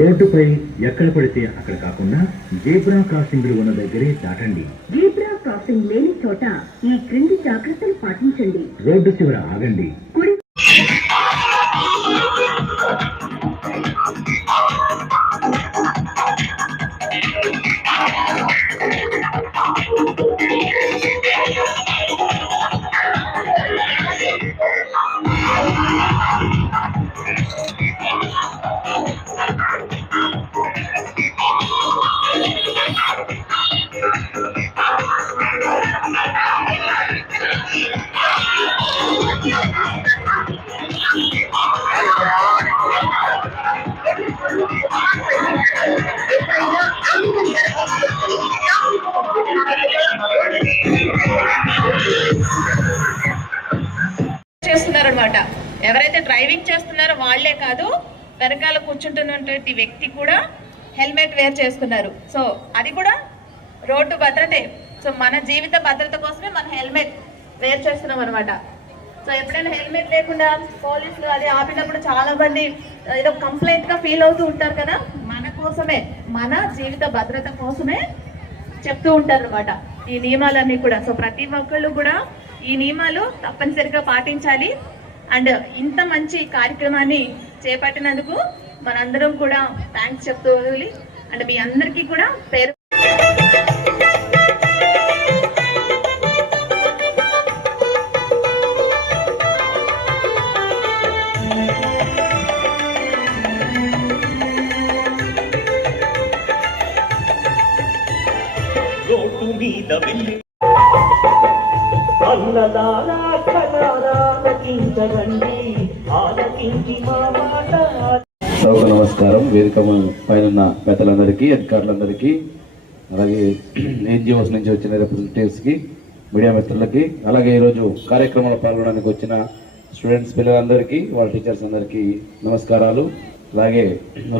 రోడ్డుపై ఎక్కడ పడితే అక్కడ కాకుండా జీబ్రా క్రాసింగ్లు ఉన్న దగ్గరే దాటండి. జీబ్రా క్రాసింగ్ లేని చోట ఈ క్రింది జాగ్రత్తలు పాటించండి. రోడ్డు చివర ఆగండి. కుడి వెనకాల కూర్చుంటున్నటువంటి వ్యక్తి కూడా హెల్మెట్ వేర్ చేసుకున్నారు. సో అది కూడా రోడ్డు భద్రతే. సో మన జీవిత భద్రత కోసమే మనం హెల్మెట్ వేర్ చేస్తున్నాం అనమాట సో ఎప్పుడైనా హెల్మెట్ లేకుండా పోలీసులు అది ఆపినప్పుడు చాలా మంది ఏదో కంప్లైంట్గా ఫీల్ అవుతూ ఉంటారు కదా? మన కోసమే మన జీవిత భద్రత కోసమే చెప్తూ ఉంటారు అనమాట ఈ నియమాలన్నీ కూడా. సో ప్రతి ఒక్కళ్ళు కూడా ఈ నియమాలు తప్పనిసరిగా పాటించాలి. అండ్ ఇంత మంచి కార్యక్రమాన్ని చేపట్టినందుకు మనందరం కూడా థ్యాంక్స్ చెప్తూ వదిలి అంటే మీ అందరికీ కూడా పేరు రోడ్డు మీద వెళ్ళి అన్నదానా కళారాలకించగండి ఆలకించి మా మాట సభకు నమస్కారం. వేదిక పైన ఉన్న పెద్దలందరికీ అధికారులందరికీ అలాగే ఎన్జిఓస్ నుంచి వచ్చిన రిప్రజెంటేటివ్స్కి మీడియా మిత్రులకి అలాగే ఈరోజు కార్యక్రమంలో పాల్గొనడానికి వచ్చిన స్టూడెంట్స్ పిల్లలందరికీ వాళ్ళ టీచర్స్ అందరికీ నమస్కారాలు. అలాగే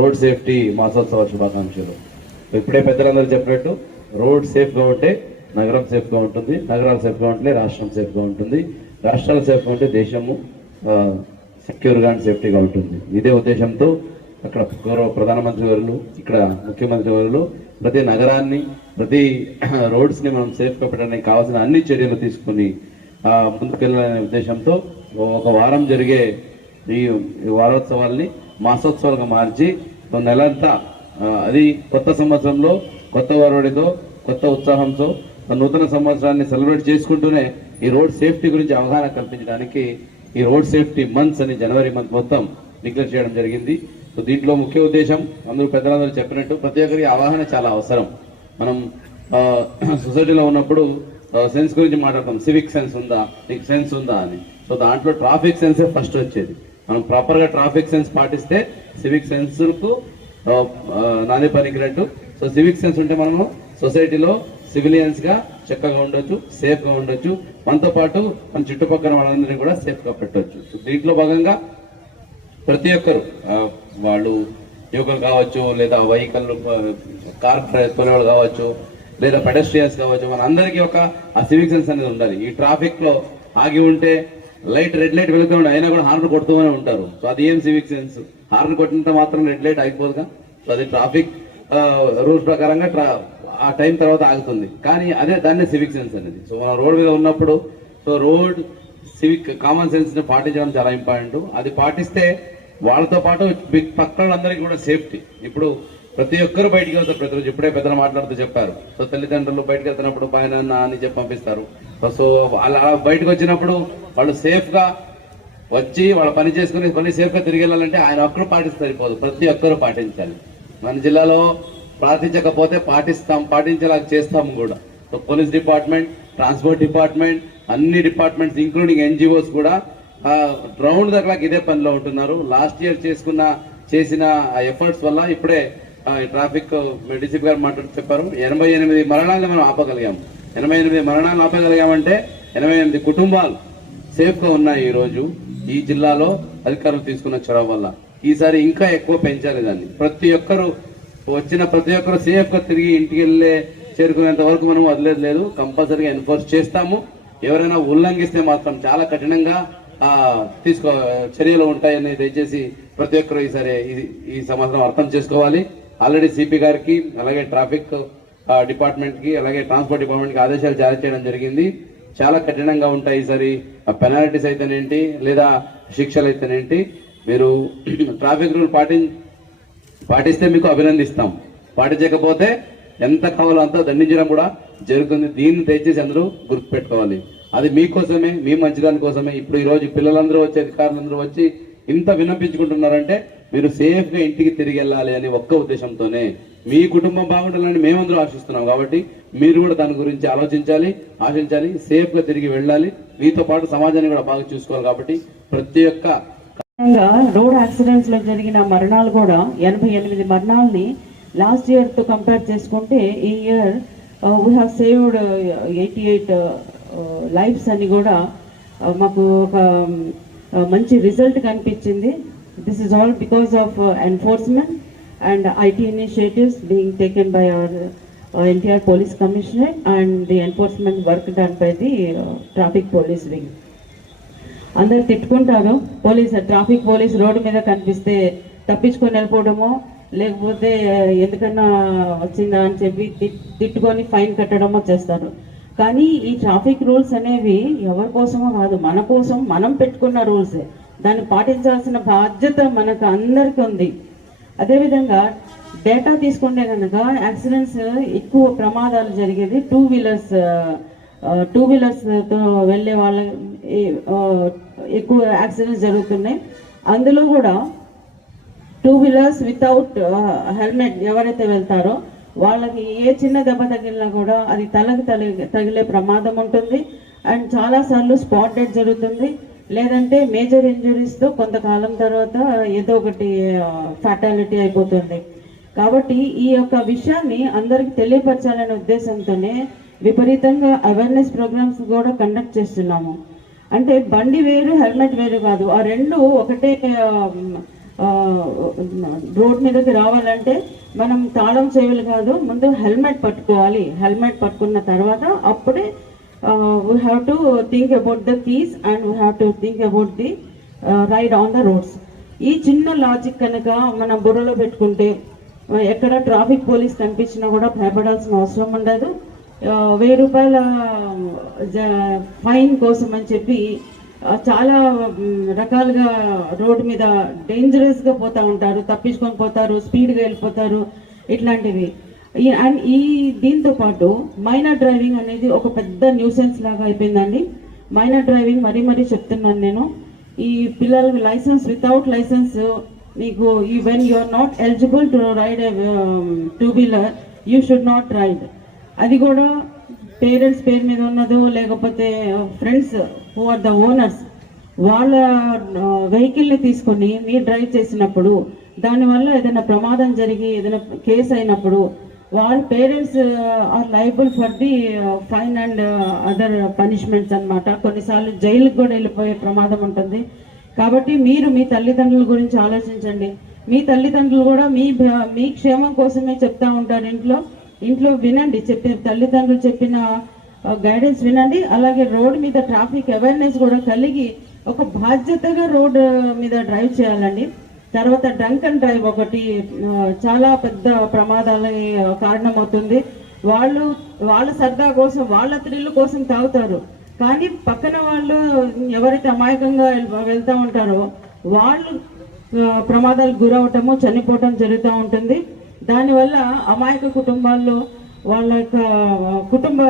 రోడ్ సేఫ్టీ మాసోత్సవ శుభాకాంక్షలు. ఇప్పుడే పెద్దలందరూ చెప్పినట్టు రోడ్ సేఫ్గా ఉంటే నగరం సేఫ్గా ఉంటుంది నగరాలు సేఫ్గా ఉంటే రాష్ట్రం సేఫ్గా ఉంటుంది రాష్ట్రాలు సేఫ్గా ఉంటే దేశము సెక్యూర్గా అండ్ సేఫ్టీగా ఉంటుంది. ఇదే ఉద్దేశంతో అక్కడ గౌరవ ప్రధానమంత్రి వారు ఇక్కడ ముఖ్యమంత్రి వారు ప్రతి నగరాన్ని ప్రతి రోడ్స్ని మనం సేఫ్గా పెట్టడానికి కావాల్సిన అన్ని చర్యలు తీసుకుని ముందుకెళ్ళాలనే ఉద్దేశంతో ఒక వారం జరిగే ఈ వారోత్సవాల్ని మాసోత్సవాలుగా మార్చి నెలంతా అది కొత్త సంవత్సరంలో కొత్త వరవడితో కొత్త ఉత్సాహంతో నూతన సంవత్సరాన్ని సెలబ్రేట్ చేసుకుంటూనే ఈ రోడ్ సేఫ్టీ గురించి అవగాహన కల్పించడానికి ఈ రోడ్ సేఫ్టీ మంత్స్ అని జనవరి మంత్ మొత్తం డిక్లేర్ చేయడం జరిగింది. సో దీంట్లో ముఖ్య ఉద్దేశం అందరూ పెద్దలందరూ చెప్పినట్టు ప్రతి ఒక్కరికి అవగాహన చాలా అవసరం. మనం సొసైటీలో ఉన్నప్పుడు సెన్స్ గురించి మాట్లాడతాం. సివిక్ సెన్స్ ఉందా? నీకు సెన్స్ ఉందా అని. సో దాంట్లో ట్రాఫిక్ సెన్సే ఫస్ట్ వచ్చేది. మనం ప్రాపర్గా ట్రాఫిక్ సెన్స్ పాటిస్తే సివిక్ సెన్స్కు నాదే పనికినట్టు సో సివిక్ సెన్స్ ఉంటే మనము సొసైటీలో సివిలియన్స్గా చక్కగా ఉండొచ్చు సేఫ్గా ఉండొచ్చు. మనతో పాటు మన చుట్టుపక్కల వాళ్ళందరినీ కూడా సేఫ్గా పెట్టవచ్చు సో దీంట్లో భాగంగా ప్రతి ఒక్కరు వాళ్ళు యువకులు కావచ్చు లేదా వెహికల్ కార్ తొలవాళ్ళు కావచ్చు లేదా పెడస్ట్రియన్స్ కావచ్చు మన అందరికీ ఒక ఆ సివిక్ సెన్స్ అనేది ఉండాలి. ఈ ట్రాఫిక్లో ఆగి ఉంటే లైట్ రెడ్ లైట్ వెళుతూ ఉండే అయినా కూడా హార్న్ కొడుతూనే ఉంటారు. సో అది ఏం సివిక్ సెన్స్? హార్న్ కొట్టినంత మాత్రం రెడ్ లైట్ ఆగిపోదుగా? సో అది ట్రాఫిక్ రూల్స్ ప్రకారంగా ట్రా ఆ టైం తర్వాత ఆగుతుంది. కానీ అదే దాన్నే సివిక్ సెన్స్ అనేది. సో మనం రోడ్ మీద ఉన్నప్పుడు సో రోడ్ సివిక్ కామన్ సెన్స్ని పాటించడం చాలా ఇంపార్టెంట్. అది పాటిస్తే వాళ్ళతో పాటు బిగ్ పక్కన అందరికీ కూడా సేఫ్టీ. ఇప్పుడు ప్రతి ఒక్కరు బయటికి వెళ్తారు ప్రతిరోజు ఇప్పుడే పెద్దలు మాట్లాడుతూ చెప్పారు. సో తల్లిదండ్రులు బయటకు వెళ్తున్నప్పుడు పైన అని చెప్పి పంపిస్తారు. సో అలా బయటకు వచ్చినప్పుడు వాళ్ళు సేఫ్గా వచ్చి వాళ్ళ పని చేసుకుని కొన్ని సేఫ్గా తిరిగి వెళ్ళాలంటే ఆయన ఒక్కరు పాటిస్తే సరిపోదు. ప్రతి ఒక్కరు పాటించాలి. మన జిల్లాలో పాటించకపోతే పాటిస్తాం పాటించేలా చేస్తాం కూడా. So police department transport department అన్ని డిపార్ట్మెంట్స్ ఇంక్లూడింగ్ ఎన్జిఓస్ కూడా రౌండ్ దగ్గర ఇదే పనిలో ఉంటున్నారు. లాస్ట్ ఇయర్ చేసుకున్న చేసిన ఎఫర్ట్స్ వల్ల ఇప్పుడే ట్రాఫిక్ డిసిప్ గారు మాట్లాడి చెప్పారు. ఎనభై ఎనిమిది మరణాలను మనం ఆపగలిగాం. ఎనభై ఎనిమిది మరణాలను ఆపగలిగామంటే ఎనభై ఎనిమిది కుటుంబాలు సేఫ్గా ఉన్నాయి ఈరోజు ఈ జిల్లాలో అధికారులు తీసుకున్న చొరవ వల్ల. ఈసారి ఇంకా ఎక్కువ పెంచాలి దాన్ని. ప్రతి ఒక్కరు వచ్చిన ప్రతి ఒక్కరు సేఫ్గా తిరిగి ఇంటికి వెళ్ళే చేరుకునేంత వరకు మనం వదిలేదు లేదు. కంపల్సరీగా ఎన్ఫోర్స్ చేస్తాము. ఎవరైనా ఉల్లంఘిస్తే మాత్రం చాలా కఠినంగా తీసుకో చర్యలు ఉంటాయని దయచేసి ప్రతి ఒక్కరు ఈసారి ఈ సంవత్సరం అర్థం చేసుకోవాలి. ఆల్రెడీ సిపి గారికి అలాగే ట్రాఫిక్ డిపార్ట్మెంట్కి అలాగే ట్రాన్స్పోర్ట్ డిపార్ట్మెంట్కి ఆదేశాలు జారీ చేయడం జరిగింది. చాలా కఠినంగా ఉంటాయి ఈసారి. పెనాల్టీస్ అయితేనేంటి లేదా శిక్షలు అయితేనేంటి మీరు ట్రాఫిక్ రూల్ పాటి పాటిస్తే మీకు అభినందిస్తాం. పాటించకపోతే ఎంత కావాలో అంత దండించడం కూడా జరుగుతుంది. దీన్ని దయచేసి అందరూ గుర్తుపెట్టుకోవాలి. అది మీకోసమే మీ మంచిదాని కోసమే. ఇప్పుడు ఈరోజు పిల్లలందరూ వచ్చి అధికారులందరూ వచ్చి ఇంత విన్నపించుకుంటున్నారంటే మీరు సేఫ్గా ఇంటికి తిరిగి వెళ్ళాలి అని ఒక్క ఉద్దేశంతోనే మీ కుటుంబం బాగుండాలని మేమందరూ ఆశిస్తున్నాం కాబట్టి మీరు కూడా దాని గురించి ఆలోచించాలి ఆశించాలి సేఫ్గా తిరిగి వెళ్ళాలి. మీతో పాటు సమాజాన్ని కూడా బాగా చూసుకోవాలి కాబట్టి ప్రతి ఒక్క రోడ్ యాక్సిడెంట్స్లో జరిగిన మరణాలు కూడా ఎనభై ఎనిమిది మరణాలని లాస్ట్ ఇయర్తో కంపేర్ చేసుకుంటే ఈ year we have saved eighty eight lifes అని కూడా మాకు ఒక మంచి రిజల్ట్ కనిపించింది. This is all because of enforcement and IT initiatives being taken by our NTR police commissioner and the enforcement work done by the traffic police wing అందరు తిట్టుకుంటారు. Police traffic police road మీద కనిపిస్తే తప్పించుకొని వెళ్ళిపోవడము లేకపోతే ఎందుకన్నా వచ్చిందా అని చెప్పి తిట్టుకొని ఫైన్ కట్టడమో చేస్తారు. కానీ ఈ ట్రాఫిక్ రూల్స్ అనేవి ఎవరి కోసమో కాదు మన కోసం మనం పెట్టుకున్న రూల్స్. దాన్ని పాటించాల్సిన బాధ్యత మనకు అందరికీ ఉంది. అదేవిధంగా డేటా తీసుకుంటే కనుక యాక్సిడెంట్స్ ఎక్కువ ప్రమాదాలు జరిగేది టూ వీలర్స్ టూ వీలర్స్తో వెళ్ళే వాళ్ళ ఎక్కువ యాక్సిడెంట్స్ జరుగుతున్నాయి. అందులో కూడా టూ వీలర్స్ వితౌట్ హెల్మెట్ ఎవరైతే వెళ్తారో వాళ్ళకి ఏ చిన్న దెబ్బ తగిలినా కూడా అది తలకు తగి తగిలే ప్రమాదం ఉంటుంది. అండ్ చాలాసార్లు స్పాట్ డెడ్ జరుగుతుంది. లేదంటే మేజర్ ఇంజురీస్తో కొంతకాలం తర్వాత ఏదో ఒకటి ఫ్యాటాలిటీ అయిపోతుంది. కాబట్టి ఈ యొక్క విషయాన్ని అందరికి తెలియపరచాలనే ఉద్దేశంతోనే విపరీతంగా అవేర్నెస్ ప్రోగ్రామ్స్ కూడా కండక్ట్ చేస్తున్నాము. అంటే బండి వేరు హెల్మెట్ వేరు కాదు. ఆ రెండు ఒకటే రోడ్ మీదకి రావాలంటే మనం తాళం చెవులు కాదు ముందు హెల్మెట్ పట్టుకోవాలి. హెల్మెట్ పట్టుకున్న తర్వాత అప్పుడే we have to think about the keys and we have to think about the ride on the roads ఈ చిన్న లాజిక్ కనుక మన బుర్రలో పెట్టుకుంటే ఎక్కడ ట్రాఫిక్ పోలీస్ కనిపించినా కూడా భయపడాల్సిన అవసరం ఉండదు. వెయ్యి రూపాయల జ- ఫైన్ కోసం అని చెప్పి చాలా రకాలుగా రోడ్డు మీద డేంజరస్గా పోతూ ఉంటారు తప్పించుకొని పోతారు స్పీడ్గా వెళ్ళిపోతారు ఇట్లాంటివి. ఈ అండ్ ఈ దీంతో పాటు మైనర్ డ్రైవింగ్ అనేది ఒక పెద్ద న్యూసెన్స్ లాగా అయిపోయిందండి. మైనర్ డ్రైవింగ్ మరీ మరీ చెప్తున్నాను నేను. ఈ పిల్లలు లైసెన్స్ వితౌట్ లైసెన్స్ మీకు ఈ when you are not eligible to ride two wheeler you should not ride అది కూడా పేరెంట్స్ పేరు మీద ఉన్నదో లేకపోతే friends who are the owners వాళ్ళ వెహికల్ని తీసుకొని మీరు డ్రైవ్ చేసినప్పుడు దానివల్ల ఏదైనా ప్రమాదం జరిగి ఏదైనా కేసు అయినప్పుడు వాళ్ళ parents are liable for the fine and other punishments అన్నమాట. కొన్నిసార్లు జైలుకి కూడా వెళ్ళిపోయే ప్రమాదం ఉంటుంది. కాబట్టి మీరు మీ తల్లిదండ్రుల గురించి ఆలోచించండి. మీ తల్లిదండ్రులు కూడా మీ మీ క్షేమం కోసమే చెప్తా ఉంటారు ఇంట్లో. ఇంట్లో వినండి చెప్పిన తల్లిదండ్రులు చెప్పిన గైడెన్స్ వినండి. అలాగే రోడ్ మీద ట్రాఫిక్ అవేర్నెస్ కూడా కలిగి ఒక బాధ్యతగా రోడ్ మీద డ్రైవ్ చేయాలండి. తర్వాత డ్రంక్ అండ్ డ్రైవ్ ఒకటి చాలా పెద్ద ప్రమాదాలకి కారణమవుతుంది. వాళ్ళు వాళ్ళ సరదా కోసం వాళ్ళ థ్రిల్ కోసం తాగుతారు. కానీ పక్కన వాళ్ళు ఎవరైతే అమాయకంగా వెళ్తూ ఉంటారో వాళ్ళు ప్రమాదాలకు గురవటము చనిపోవటం జరుగుతూ ఉంటుంది. దానివల్ల అమాయక కుటుంబాల్లో వాళ్ళ యొక్క కుటుంబ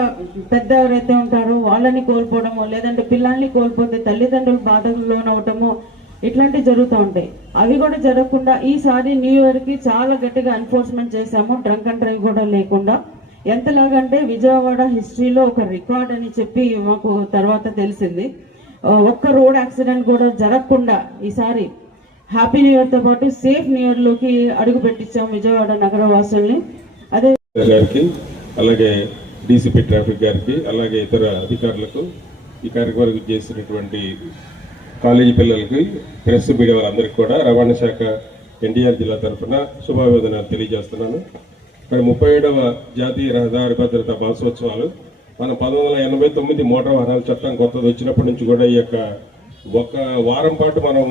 పెద్ద ఎవరైతే ఉంటారో వాళ్ళని కోల్పోవడము లేదంటే పిల్లల్ని కోల్పోతే తల్లిదండ్రులు బాధకు లోనవటము ఇట్లాంటివి జరుగుతూ ఉంటాయి. అవి కూడా జరగకుండా ఈసారి న్యూ ఇయర్కి చాలా గట్టిగా ఎన్ఫోర్స్మెంట్ చేశాము. డ్రంక్ అండ్ డ్రైవ్ కూడా లేకుండా. ఎంతలాగంటే విజయవాడ హిస్టరీలో ఒక రికార్డ్ అని చెప్పి మాకు తర్వాత తెలిసింది. ఒక్క రోడ్ యాక్సిడెంట్ కూడా జరగకుండా ఈసారి హ్యాపీ న్యూ ఇయర్తో పాటు సేఫ్ న్యూ ఇయర్లోకి అడుగు పెట్టించాం విజయవాడ నగర వాసుల్ని. అదే గారికి అలాగే డీసీపీ ట్రాఫిక్ గారికి అలాగే ఇతర అధికారులకు ఈ కార్యక్రమానికి చేసినటువంటి కాలేజీ పిల్లలకి ప్రెస్ మీడియా వాళ్ళందరికీ కూడా రవాణా శాఖ ఎన్టీఆర్ జిల్లా తరఫున శుభావేదనలు తెలియజేస్తున్నాను. మరి ముప్పై ఏడవ జాతీయ రహదారి భద్రత మహోత్సవాలు మన పంతొమ్మిది వందల ఎనభై తొమ్మిది మోటార్ వాహనాల చట్టం కొత్తది వచ్చినప్పటి నుంచి కూడా ఈ యొక్క ఒక వారం పాటు మనం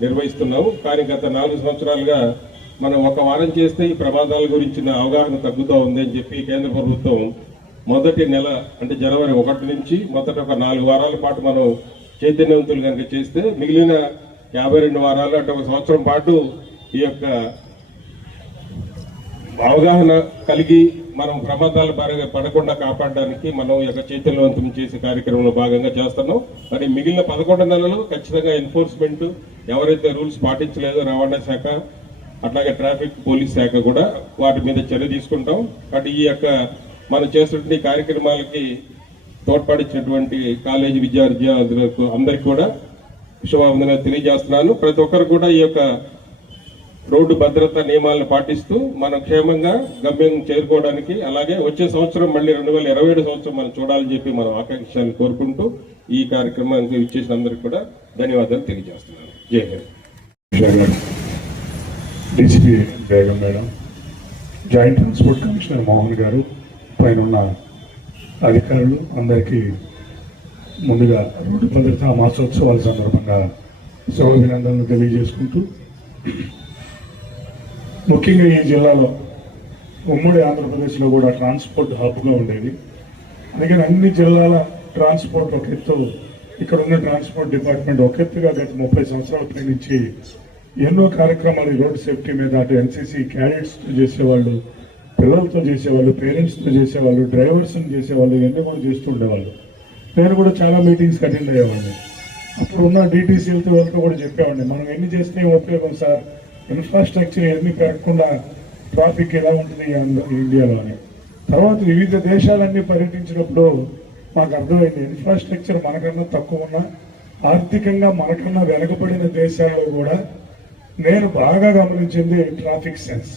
నిర్వహిస్తున్నాము కానీ గత నాలుగు సంవత్సరాలుగా మనం ఒక వారం చేస్తే ఈ ప్రమాదాల గురించిన అవగాహన తగ్గుతూ ఉంది అని చెప్పి కేంద్ర ప్రభుత్వం మొదటి నెల అంటే జనవరి ఒకటి నుంచి మొదట ఒక నాలుగు వారాల పాటు మనం చైతన్యవంతులు కనుక చేస్తే మిగిలిన యాభై రెండు వారాలు అంటే ఒక సంవత్సరం పాటు ఈ యొక్క అవగాహన కలిగి మనం ప్రమాదాల బారిగా పడకుండా కాపాడడానికి మనం ఈ యొక్క చైతన్యవంతం చేసే కార్యక్రమంలో భాగంగా చేస్తున్నాం. మరి మిగిలిన పదకొండు నెలలు ఖచ్చితంగా ఎన్ఫోర్స్మెంట్ ఎవరైతే రూల్స్ పాటించలేదో రవాణా శాఖ అట్లాగే ట్రాఫిక్ పోలీస్ శాఖ కూడా వాటి మీద చర్య తీసుకుంటాం. కాబట్టి ఈ యొక్క మనం చేస్తున్న ఈ కార్యక్రమాలకి తోడ్పడించినటువంటి కాలేజీ విద్యార్థి అందరికీ కూడా శుభావందనాలు తెలియజేస్తున్నాను. ప్రతి ఒక్కరు కూడా ఈ యొక్క రోడ్డు భద్రత నియమాలను పాటిస్తూ మనం క్షేమంగా గమ్యం చేరుకోవడానికి అలాగే వచ్చే సంవత్సరం మళ్ళీ రెండు వేల ఇరవై ఏడు సంవత్సరం మనం చూడాలని చెప్పి మనం ఆకాంక్షాన్ని కోరుకుంటూ ఈ కార్యక్రమానికి ఇచ్చేసిన అందరికి కూడా ధన్యవాదాలు తెలియజేస్తున్నాను. Jai Hind. DCP Begum madam joint transport commissioner Mohan garu పైన ఉన్న అధికారులు అందరికీ ముందుగా రోడ్డు భద్రతా మాసోత్సవాల సందర్భంగా శుభాభినందనలు తెలియజేసుకుంటూ ముఖ్యంగా ఈ జిల్లాలో ఉమ్మడి ఆంధ్రప్రదేశ్లో కూడా ట్రాన్స్పోర్ట్ హబ్గా ఉండేది. అందుకని అన్ని జిల్లాల ట్రాన్స్పోర్ట్ ఒక ఎత్తు ఇక్కడ ఉన్న ట్రాన్స్పోర్ట్ డిపార్ట్మెంట్ ఒక ఎత్తుగా గత ముప్పై సంవత్సరాల పై ఎన్నో కార్యక్రమాలు రోడ్ సేఫ్టీ మీద అటు ఎన్సీసీ క్యాడెట్స్తో చేసేవాళ్ళు పిల్లలతో చేసేవాళ్ళు పేరెంట్స్తో చేసేవాళ్ళు డ్రైవర్స్ని చేసేవాళ్ళు ఇవన్నీ కూడా చేస్తూ ఉండేవాళ్ళు. నేను కూడా చాలా మీటింగ్స్కి అటెండ్ అయ్యేవాడిని. అప్పుడు ఉన్న డీటీసీలతో వాళ్ళతో కూడా చెప్పేవాడిని మనం ఎన్ని చేస్తే ఉపయోగం సార్? ఇన్ఫ్రాస్ట్రక్చర్ ఇవన్నీ పెరగకుండా ట్రాఫిక్ ఎలా ఉంటుంది ఇండియాలోనే. తర్వాత వివిధ దేశాలన్నీ పర్యటించినప్పుడు మాకు అర్థమైంది ఇన్ఫ్రాస్ట్రక్చర్ మనకన్నా తక్కువ ఉన్నా ఆర్థికంగా మనకన్నా వెనకబడిన దేశాల్లో కూడా నేను బాగా గమనించింది ట్రాఫిక్ సెన్స్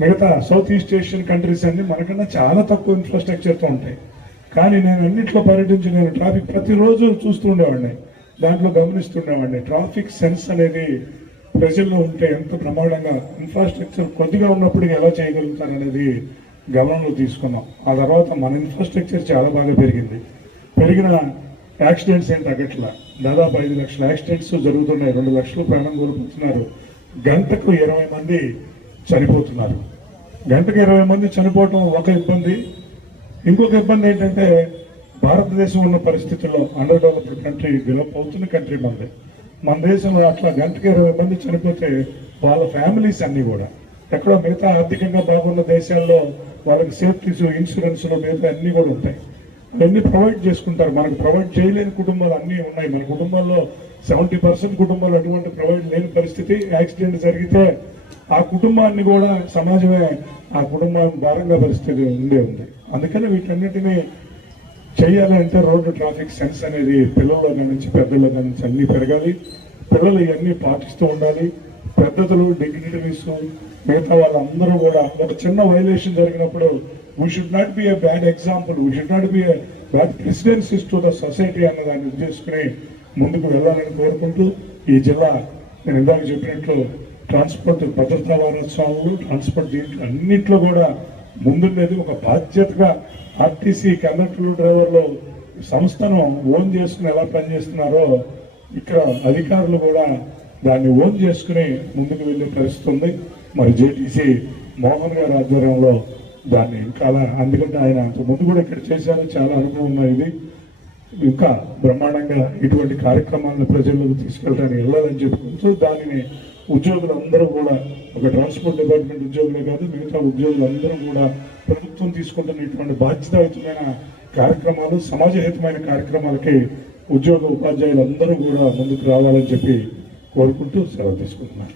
మిగతా సౌత్ ఈస్ట్ ఏషియన్ కంట్రీస్ అన్ని మనకన్నా చాలా తక్కువ ఇన్ఫ్రాస్ట్రక్చర్తో ఉంటాయి. కానీ నేను అన్నింటిలో పర్యటించి నేను ట్రాఫిక్ ప్రతిరోజు చూస్తుండేవాడిని దాంట్లో గమనిస్తుండేవాడిని ట్రాఫిక్ సెన్స్ అనేది ప్రజల్లో ఉంటే ఎంత ప్రమాదంగా ఇన్ఫ్రాస్ట్రక్చర్ కొద్దిగా ఉన్నప్పుడు ఎలా చేయగలుగుతారు అనేది గమనంలో తీసుకున్నాం. ఆ తర్వాత మన ఇన్ఫ్రాస్ట్రక్చర్ చాలా బాగా పెరిగింది. పెరిగిన యాక్సిడెంట్స్ ఏం తగ్గట్లా? దాదాపు ఐదు లక్షల యాక్సిడెంట్స్ జరుగుతున్నాయి. రెండు లక్షలు ప్రాణం కోల్పోతున్నారు. గంటకు ఇరవై మంది చనిపోతున్నారు. గంటకు ఇరవై మంది చనిపోవటం ఒక ఇబ్బంది. ఇంకొక ఇబ్బంది ఏంటంటే భారతదేశం ఉన్న పరిస్థితుల్లో అండర్ డెవలప్డ్ కంట్రీ డెవలప్ అవుతున్న కంట్రీ మనది. మన దేశంలో అట్లా గంటకి ఇరవై మంది చనిపోతే వాళ్ళ ఫ్యామిలీస్ అన్ని కూడా. ఎక్కడో మిగతా ఆర్థికంగా బాగున్న దేశాల్లో వాళ్ళకి సేఫ్టీస్ ఇన్సూరెన్స్లు మిగతా అన్నీ కూడా ఉంటాయి. అవన్నీ ప్రొవైడ్ చేసుకుంటారు. మనకు ప్రొవైడ్ చేయలేని కుటుంబాలు అన్నీ ఉన్నాయి. మన కుటుంబాల్లో సెవెంటీ పర్సెంట్ కుటుంబాలు అటువంటి ప్రొవైడ్ లేని పరిస్థితి యాక్సిడెంట్ జరిగితే ఆ కుటుంబాన్ని కూడా సమాజమే ఆ కుటుంబాన్ని భారంగా పరిస్థితి ఉండే ఉంది. అందుకని వీటన్నిటినీ చేయాలంటే రోడ్డు ట్రాఫిక్ సెన్స్ అనేది పిల్లల నుంచి పెద్దల నుంచి అన్నీ పెరగాలి. పిల్లలు ఇవన్నీ పాటిస్తూ ఉండాలి. పెద్దలు డిగ్నిటరీస్ మిగతా వాళ్ళందరూ కూడా ఒక చిన్న వైలేషన్ జరిగినప్పుడు we should not be a bad example we should not be a bad precedences to the society అన్న దాన్ని చేసుకుని ముందుకు వెళ్ళాలని కోరుకుంటూ ఈ జిల్లా నేను ఇందాక చెప్పినట్లు ట్రాన్స్పోర్ట్ భద్రతా వారోత్సవాలు ట్రాన్స్పోర్ట్ దీంట్లో అన్నిట్లో కూడా ముందుండేది ఒక బాధ్యతగా ఆర్టీసీ కండక్టర్లు డ్రైవర్లు సంస్థను ఓన్ చేసుకుని ఎలా పనిచేస్తున్నారో ఇక్కడ అధికారులు కూడా దాన్ని ఓన్ చేసుకుని ముందుకు వెళ్ళే పరిస్థితి ఉంది. మరి జేటీసీ మోహన్ గారి ఆధ్వర్యంలో దాన్ని ఇంకా అలా అందుకంటే ఆయన ముందు కూడా ఇక్కడ చేశారు. చాలా అనుభవం ఉన్నాయి ఇది. ఇంకా బ్రహ్మాండంగా ఇటువంటి కార్యక్రమాలను ప్రజల్లోకి తీసుకెళ్ళడానికి వెళ్ళాలని చెప్పుకుంటూ దానిని ఉద్యోగులందరూ కూడా ఒక ట్రాన్స్పోర్ట్ డిపార్ట్మెంట్ ఉద్యోగులే కాదు మిగతా ఉద్యోగులందరూ కూడా ప్రభుత్వం తీసుకుంటున్నటువంటి బాధ్యతాయుతమైన కార్యక్రమాలు సమాజహితమైన కార్యక్రమాలకి ఉద్యోగ ఉపాధ్యాయులు అందరూ కూడా ముందుకు రావాలని చెప్పి కోరుకుంటూ సెలవు తీసుకుంటున్నాను.